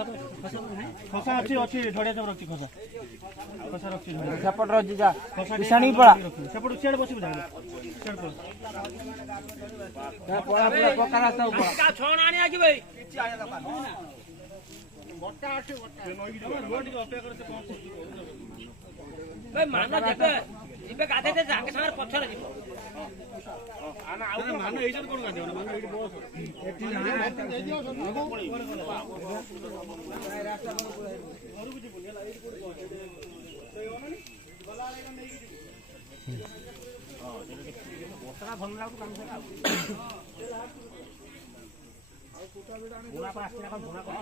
खसा अच्छी अच्छी ढड़िया सब रखी खसा खसा रखी सेपट रही जा पिसाणी पड़ा सेपट सियाड़ बस बुझा सियाड़ पड़ा पूरा पका रास्ता ऊपर का छोण आनी आकी भाई बट्टा आछे बट्टा नई रोड के अपेक्षा करते पहुंच भाई मान देबे इबे गाधे ते जाके सामने पछरे जीव आना आउ मान एजन कोन गाधे मान एडी बस एटी दे दियो रास्ता और कुछ बुनिया एडी कोन तो योनी बला लेगा नहीं हां बोतरा भन लागू काम से बुना पास के काम बुना कर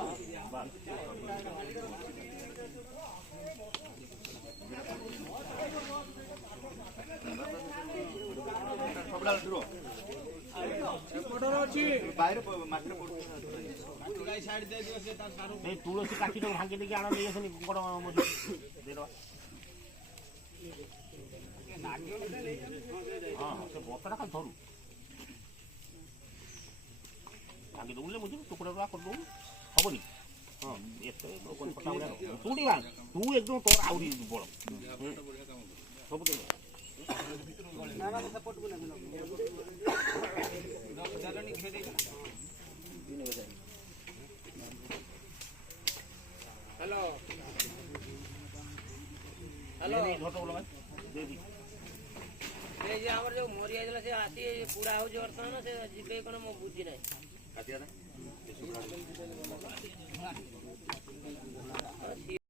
सबला दरो सेपटर अछि बाहर मात्र पड़ काटी गाई साइड दे दियो से ता सारू ए तुलसी काटी तो भांगी देके आना नहीं सनी बड़ मधु दे दो हां से बोतरा का धरू भांगी दोले मुझे टुकड़ा टुकड़ा कर दो हबनी हां एते कोन पटा बला तूडी बा तू एकदम तोर आउरी बड़ सब दे नाना सपोर्ट को ना जालनी घेरे हेलो हेलो फोटो लगा दे दी ए जे हमर जो मोरिया जला से आती पूरा हो जो वर्तमान से जिबे कोनो मो बुद्धि नाही काटिया ना